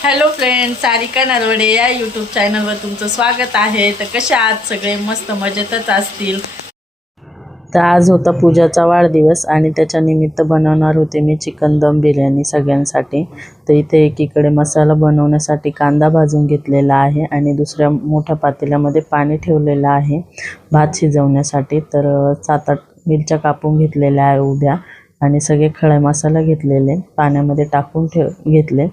Hello friends, Sarika Narwade या YouTube चॅनलवर तुमचं स्वागत आहे। तर कसे आहात सगळे? मस्त मजेतच असतील। तर आज होता पूजाचा वाढदिवस आणि त्याच्या निमित्त बनवणार होते मी चिकन दम बिर्याणी सगळ्यांसाठी। तर इथे एकीकडे मसाला बनवण्यासाठी कांदा भाजून घेतलेला आहे आणि दुसऱ्या मोठ्या पातेल्यामध्ये पाणी ठेवलेलं आहे भात शिजवण्यासाठी। तर 7-8 मिरच्या कापून घेतलेल्या आहे उभ्या आणि सगळे खडे मसाला घेतलेले पाण्यामध्ये टाकून घेतले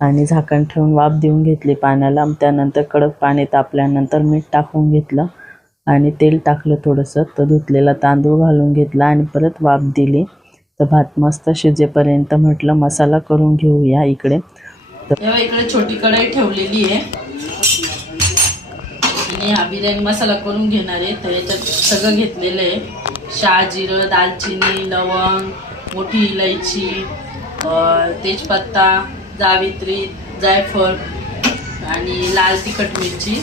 आणि झाकण ठेवून वाफ देऊन घेतली पाण्याला। त्यानंतर कडक पाणी तापल्यानंतर मीठ टाकून घेतलं आणि तेल टाकलं थोडंसं। तर धुतलेला तांदूळ घालून घेतला आणि परत वाफ दिली। तर भात मस्त शिजेपर्यंत म्हटलं मसाला करून घेऊया इकडे। तर इकडे छोटी कढई ठेवलेली आहे आणि हा बिर्याणी मसाला करून घेणार आहे। तर याच्यात सगळं घेतलेलं आहे, शहाजिरं, दालचिनी, लवंग, मोठी इलायची, तेजपत्ता, जावित्री, जायफळ आणि लाल तिखट मिरची।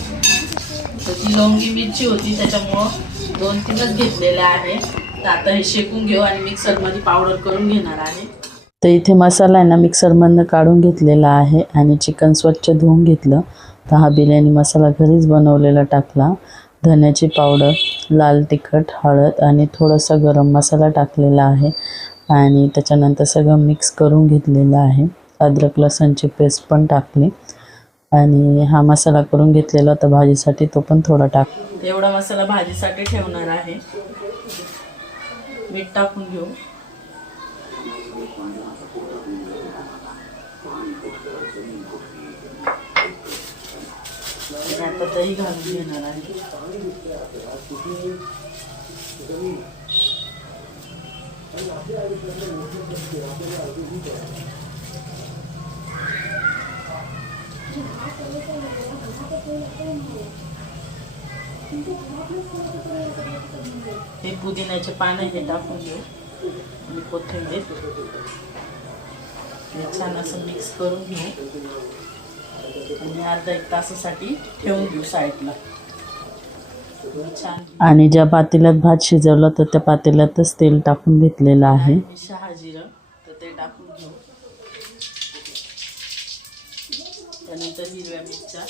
तर ती लवंगी मिरची होती त्याच्यामुळं 2-3च घेतलेल्या आहे। तर आता हे शेकून घेऊ आणि मिक्सरमध्ये पावडर करून घेणार आहे। तर इथे मसाला आहे ना मिक्सरमधनं काढून घेतलेला आहे आणि चिकन स्वच्छ धुवून घेतलं। तर हा बिर्याणी मसाला घरीच बनवलेला टाकला। धन्याची पावडर, लाल तिखट, हळद आणि थोडासा गरम मसाला टाकलेला आहे आणि त्याच्यानंतर सगळं मिक्स करून घेतलेलं आहे। अद्रक लसणची पेस्ट पण टाकली आणि हा मसाला करून घेतलेला तर भाजीसाठी तो पण थोडा टाक। एवढा मसाला भाजीसाठी ठेवणार आहे। मीठ टाकून घेऊ। आता दही घालून घेणार आहे। हे पुदिन्याचे पानं हे टाकून घेऊ आणि कोथिंबीर छान असं मिक्स करून घेऊ आणि अर्धा-1 तासासाठी ठेवून घेऊ साईडला। आणि ज्या पातेल्यात भात शिजवला तर त्या पातेल्यातच तेल टाकून घेतलेलं आहे। शहाजिरं तर ते टाकून घेऊ, त्यानंतर हिरव्या मिरच्या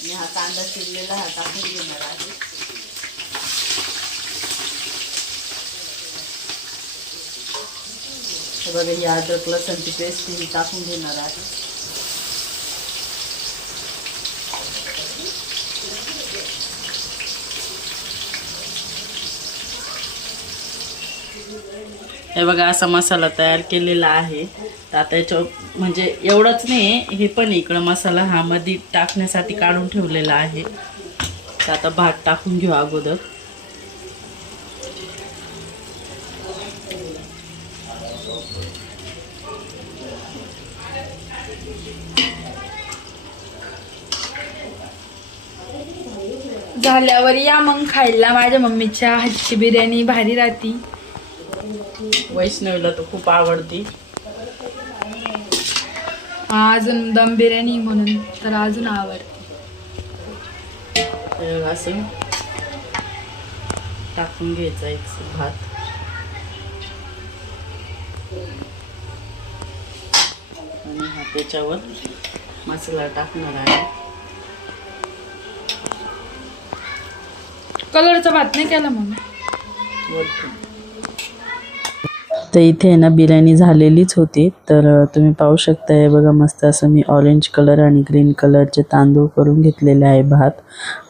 आणि हा कांदा चिरलेला हा टाकून घेणार आहे। बघा ही अद्रक लसणची पेस्ट ही टाकून घेणार आहे। हे बघा असा मसाला तयार केलेला आहे। तर आता याच्या म्हणजे एवढंच नाही, हे पण इकडं मसाला हा मध्ये टाकण्यासाठी काढून ठेवलेला आहे। तर आता भात टाकून घेऊ अगोदर। झाल्यावर या मग खायला, माझ्या मम्मीच्या हातची बिर्याणी भारी राहती। वैष्णवीला तर खूप आवडती। अजून दम बिर्याणी म्हणून तर अजून आवडते। असं टाकून घ्यायचा एक भात आणि हा त्याच्यावर मसाला टाकणार आहे। कलरचा भात नाही केला मग वरतून। तर इथे ना बिर्याणी झालेलीच होती। तर तुम्ही पाहू शकता हे बघा मस्त असं मी ऑरेंज कलर आणि ग्रीन कलरचे तांदूळ करून घेतलेले आहे भात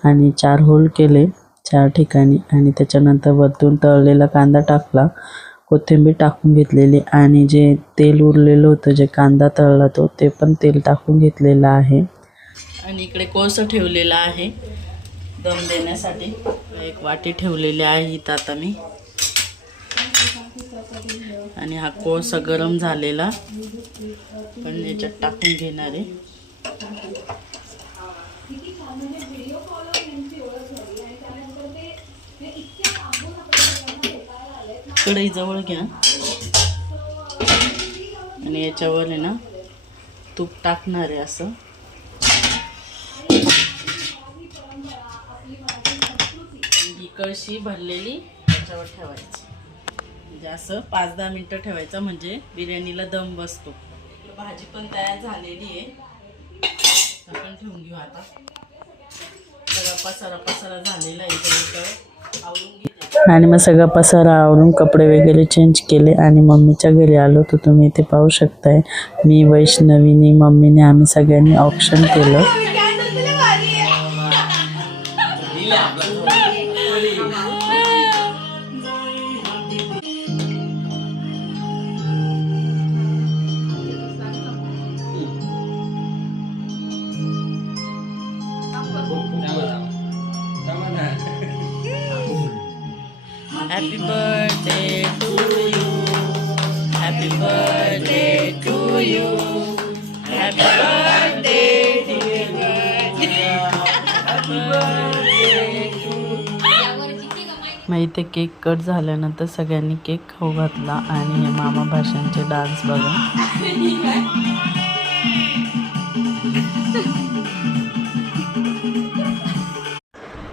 आणि 4 होल केले 4 ठिकाणी आणि त्याच्यानंतर वरतून तळलेला कांदा टाकला, कोथिंबीर टाकून घेतलेली आणि जे तेल उरलेलं होतं जे कांदा तळला तो ते पण तेल टाकून घेतलेलं आहे। आणि इकडे कोळसा ठेवलेला आहे दम देण्यासाठी। एक वाटी ठेवलेली आहे इथं आता मी आणि हा कोळसा गरम झालेला पण याच्यात टाकून घेणार आहे। कढई जवळ घ्या आणि याच्यावर आहे ना तूप टाकणार आहे असं। ही कळशी भरलेली याच्यावर ठेवायची, म्हणजे असं 5-10 मिनटं ठेवायचं म्हणजे बिर्याणीला दम बसतो। भाजी पण तयार झालेली आहे. आपण ठेवून घेऊ आता. सगळा पसारा झालेला आहे. इकडे आवरून घेते आणि मग सगळा पसारा आवरून कपडे वगैरे चेंज केले आणि मम्मीच्या घरी आलो. तर तुम्ही इथे पाहू शकताय, मी, वैष्णवीनी, मम्मीने आम्ही सगळ्यांनी ऑप्शन केलं. Happy birthday to you. Happy birthday to you. Happy birthday, dear birthday. Happy birthday to you. मग इथे केक कट झाल्यानंतर सगळ्यांनी केक खाऊ घातला आणि हे मामा भाषांचे डान्स बघा.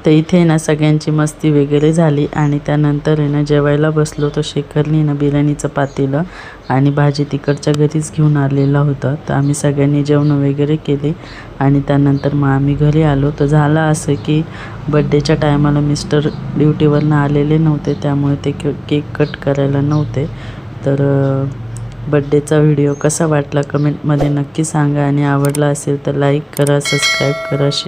तर इथे ना सगळ्यांची मस्ती वगैरे झाली आणि त्यानंतर आहे ना जेवायला बसलो. तर शेखरनी ना बिर्याणीचं पातेलं आणि भाजी तिकडच्या घरीच घेऊन आलेला होता. तर आम्ही सगळ्यांनी जेवण वगैरे केले आणि त्यानंतर मग आम्ही घरी आलो. तर झालं असं की बड्डेच्या टायमाला मिस्टर ड्युटीवरनं आलेले नव्हते, त्यामुळे ते केक कट करायला नव्हते. तर बड्डेचा व्हिडिओ कसा वाटला कमेंटमध्ये नक्की सांगा आणि आवडला असेल तर लाईक करा, सबस्क्राईब करा,